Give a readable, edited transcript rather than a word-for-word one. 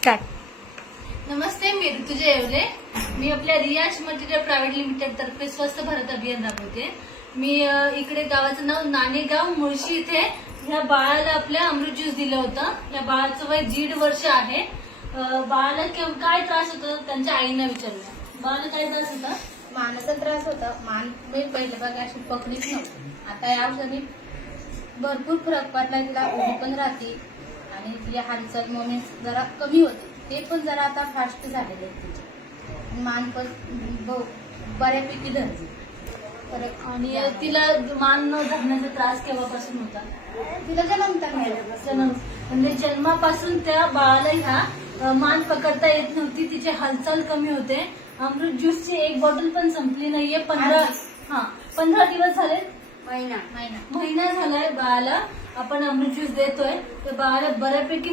Start. नमस्ते, मी ऋतुजा येवले। मी आपल्या रियाज material private limited तर्फे स्वस्थ भारत अभियान राबवते। मी इकडे गावाचं नाव नाणेगाव मुळशी इथे ह्या बाळाला आपल्या अमृत ज्यूस दिलं होतं। या बाळाचं वय 1.5 वर्ष आहे। बाळाला काय त्रास होता त्यांच्या आईने विचारलं। बाळाला काय त्रास होता? मानाचा त्रास होता। मान मी पहिले बघा अशी पकडीच नव्हती। आता या औषधाने भरपूर फरक पडला। तिला उभी पण राहते आणि तिची हालचाल मोमेंट जरा कमी होते, ते पण जरा आता फास्ट झालेले आहेत तिचे। मान पण बऱ्यापैकी धरते फरक। आणि तिला मान न धरण्याचा त्रास केव्हापासून होता? तिला जन्मता म्हणजे जन्मापासून त्या बाळाला ह्या मान पकडता येत नव्हती, तिची हालचाल कमी होते। अमृत ज्यूसची एक बॉटल पण संपली नाहीये। 15 दिवस झाले, महिना झालाय बाळाला आपण अमृत ज्यूस देतोय। तर बाळाला बऱ्यापैकी